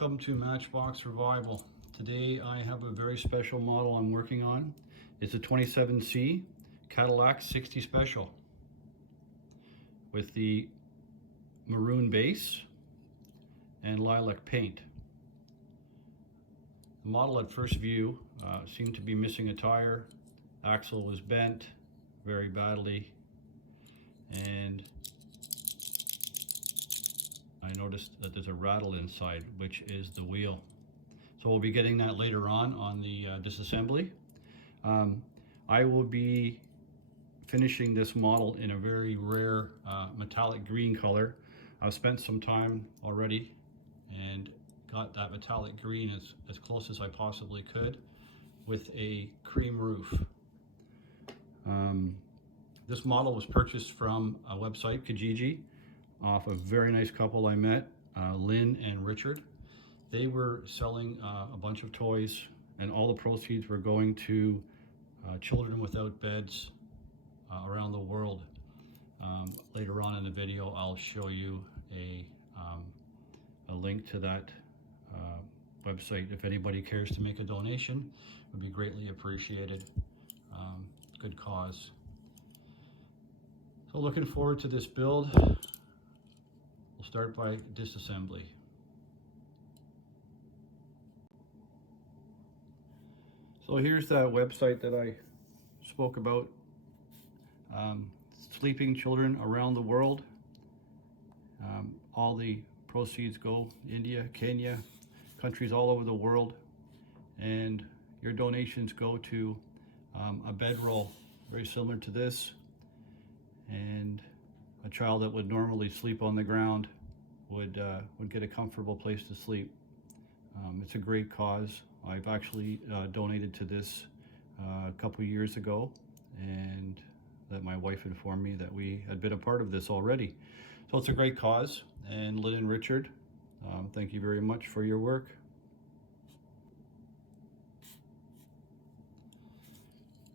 Welcome to Matchbox Revival. Today I have a very special model I'm working on. It's a 27C Cadillac 60 Special with the maroon base and lilac paint. The model at first view seemed to be missing a tire. Axle was bent very badly, and I noticed that there's a rattle inside, which is the wheel. So we'll be getting that later on the disassembly. I will be finishing this model in a very rare metallic green color. I've spent some time already and got that metallic green as close as I possibly could with a cream roof. This model was purchased from a website, Kijiji, off a very nice couple I met, Lynn and Richard. They were selling a bunch of toys, and all the proceeds were going to children without beds around the world. Later on in the video, I'll show you a link to that website. If anybody cares to make a donation, it would be greatly appreciated. Good cause. So looking forward to this build. We'll start by disassembly. So here's that website that I spoke about. Sleeping children around the world. All the proceeds go India, Kenya, countries all over the world, and your donations go to a bedroll very similar to this, and a child that would normally sleep on the ground would get a comfortable place to sleep. It's a great cause. I've actually donated to this a couple years ago, and that my wife informed me that we had been a part of this already. So it's a great cause, and Lynn and Richard, thank you very much for your work.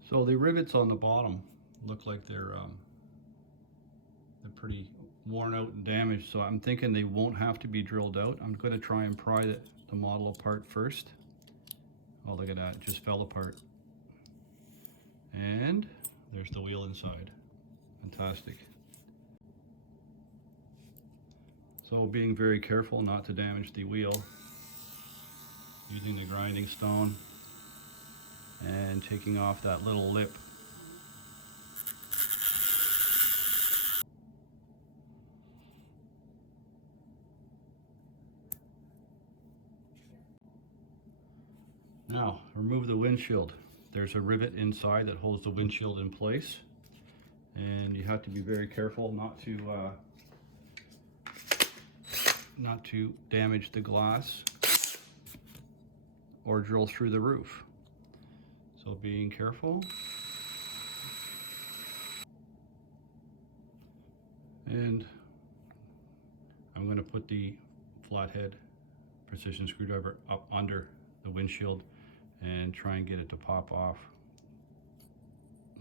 So the rivets on the bottom look like they're pretty worn out and damaged, so I'm thinking they won't have to be drilled out. I'm going to try and pry the model apart first. Oh, look at that, it just fell apart. And there's the wheel inside. Fantastic. So being very careful not to damage the wheel, using the grinding stone and taking off that little lip. Now, remove the windshield. There's a rivet inside that holds the windshield in place, and you have to be very careful not to damage the glass or drill through the roof. So being careful. And I'm going to put the flathead precision screwdriver up under the windshield and try and get it to pop off.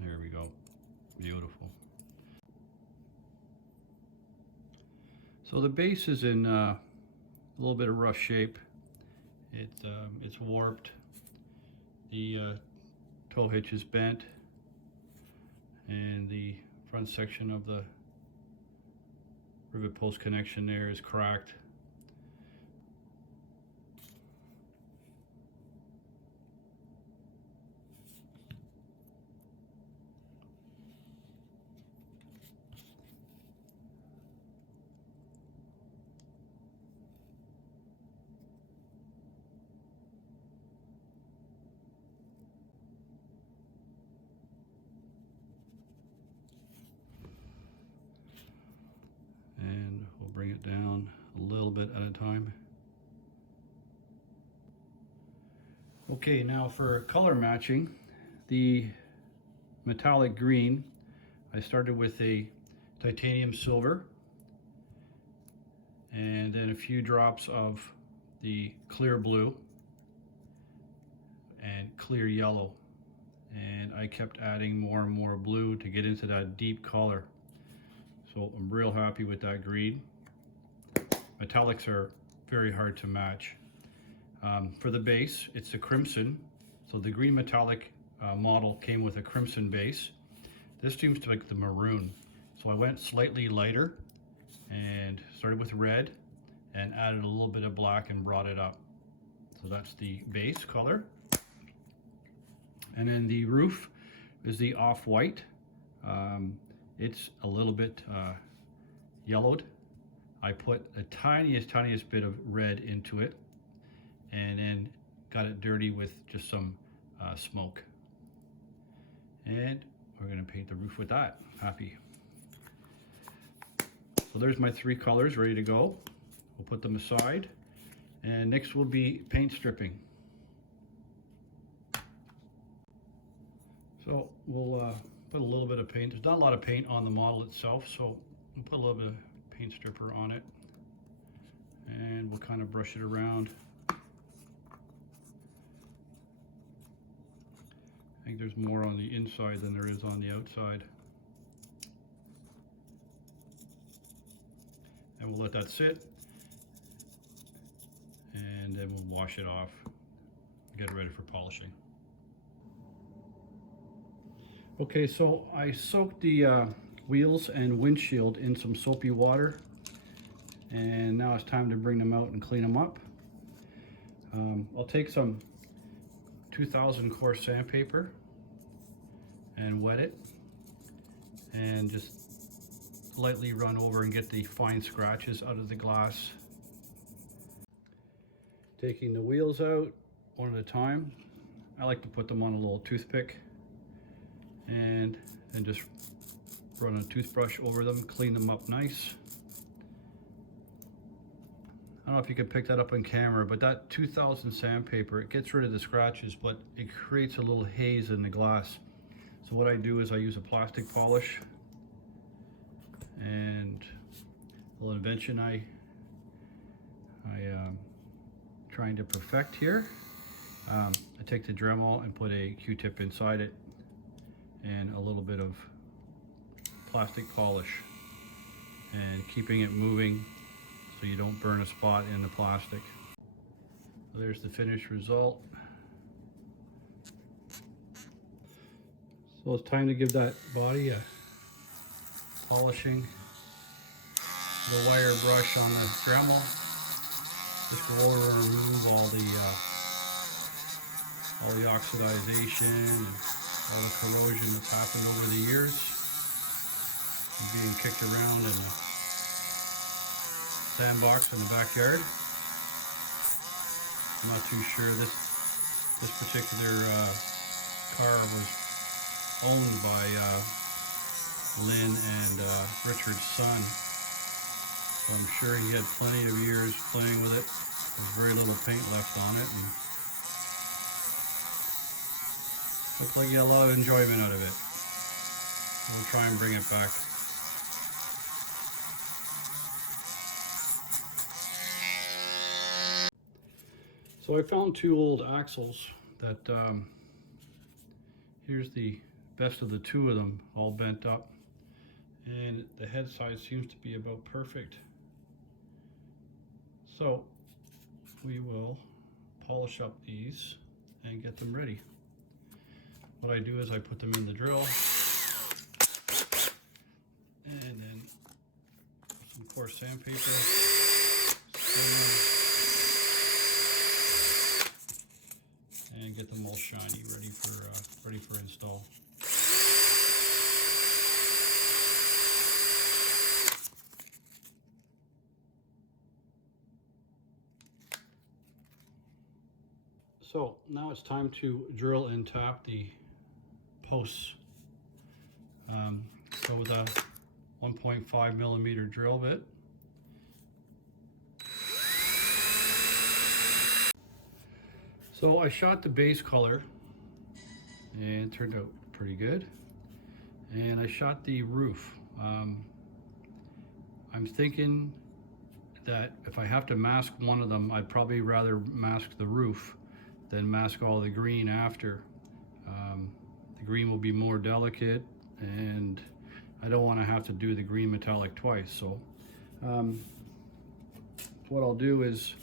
There we go. Beautiful. So the base is in a little bit of rough shape. It's warped. The tow hitch is bent, and the front section of the rivet post connection there is cracked. And we'll bring it down a little bit at a time. Okay, now for color matching, the metallic green, I started with a titanium silver and then a few drops of the clear blue and clear yellow, and I kept adding more and more blue to get into that deep color. So I'm real happy with that green. Metallics are very hard to match. For the base, it's a crimson. So the green metallic model came with a crimson base. This seems to like the maroon. So I went slightly lighter and started with red and added a little bit of black and brought it up. So that's the base color. And then the roof is the off-white. It's a little bit yellowed. I put a tiniest bit of red into it and then got it dirty with just some smoke. And we're gonna paint the roof with that. Happy. So there's my 3 colors ready to go. We'll put them aside. And next will be paint stripping. So we'll put a little bit of paint. There's not a lot of paint on the model itself, so we'll put a little bit of paint stripper on it. And we'll kind of brush it around. I think there's more on the inside than there is on the outside. And we'll let that sit. And then we'll wash it off, get it ready for polishing. Okay, so I soaked the wheels and windshield in some soapy water, and now it's time to bring them out and clean them up. I'll take some 2000 coarse sandpaper and wet it and just lightly run over and get the fine scratches out of the glass. Taking the wheels out one at a time. I like to put them on a little toothpick and then just run a toothbrush over them, clean them up nice. I don't know if you can pick that up on camera, but that 2000 sandpaper, it gets rid of the scratches, but it creates a little haze in the glass. So what I do is I use a plastic polish, and a little invention I trying to perfect here. I take the Dremel and put a Q-tip inside it and a little bit of plastic polish, and keeping it moving so you don't burn a spot in the plastic. So there's the finished result. So it's time to give that body a polishing. The wire brush on the Dremel. Just go over and remove all the oxidization and all the corrosion that's happened over the years, being kicked around in the sandbox in the backyard. I'm not too sure this particular car was owned by Lynn and Richard's son. So I'm sure he had plenty of years playing with it. There's very little paint left on it, and looks like he had a lot of enjoyment out of it. We'll try and bring it back. So I found 2 old axles that, here's the best of the 2 of them, all bent up. And the head size seems to be about perfect. So we will polish up these and get them ready. What I do is I put them in the drill, and then some coarse sandpaper, and get them all shiny, ready for install. So now it's time to drill and tap the posts. So with a 1.5 millimeter drill bit. So I shot the base color and it turned out pretty good. And I shot the roof. I'm thinking that if I have to mask one of them, I'd probably rather mask the roof than mask all the green after. The green will be more delicate, and I don't want to have to do the green metallic twice. So what I'll do is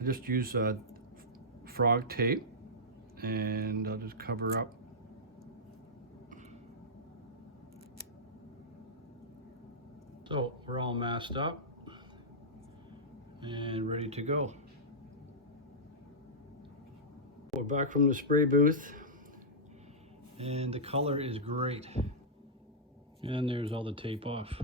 I just use frog tape, and I'll just cover up. So we're all masked up and ready to go. We're back from the spray booth, and the color is great. And there's all the tape off.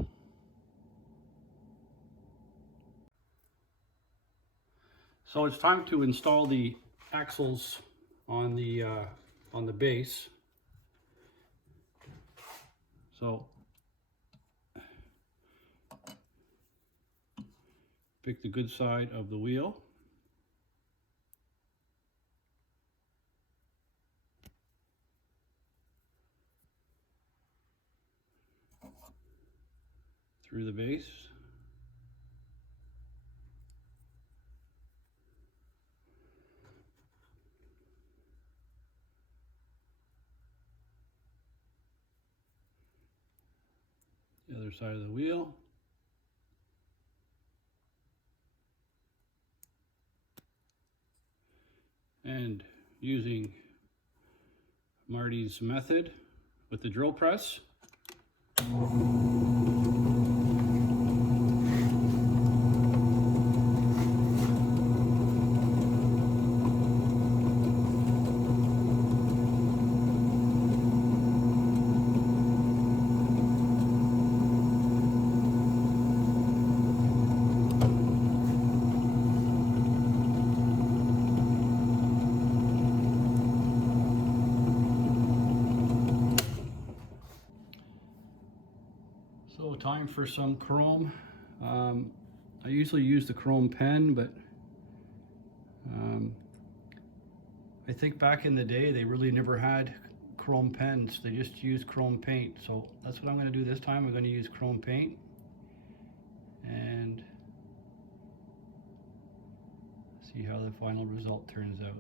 So it's time to install the axles on the base. So pick the good side of the wheel. Through the base. The other side of the wheel. And using Marty's method with the drill press. So time for some chrome. I usually use the chrome pen, but I think back in the day they really never had chrome pens. They just used chrome paint. So that's what I'm going to do this time. I'm going to use chrome paint and see how the final result turns out.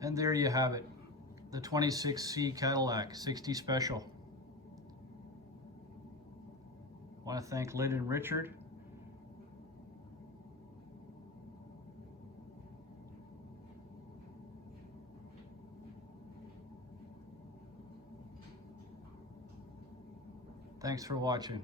And there you have it, the 26C Cadillac 60 Special. I want to thank Lynn and Richard. Thanks for watching.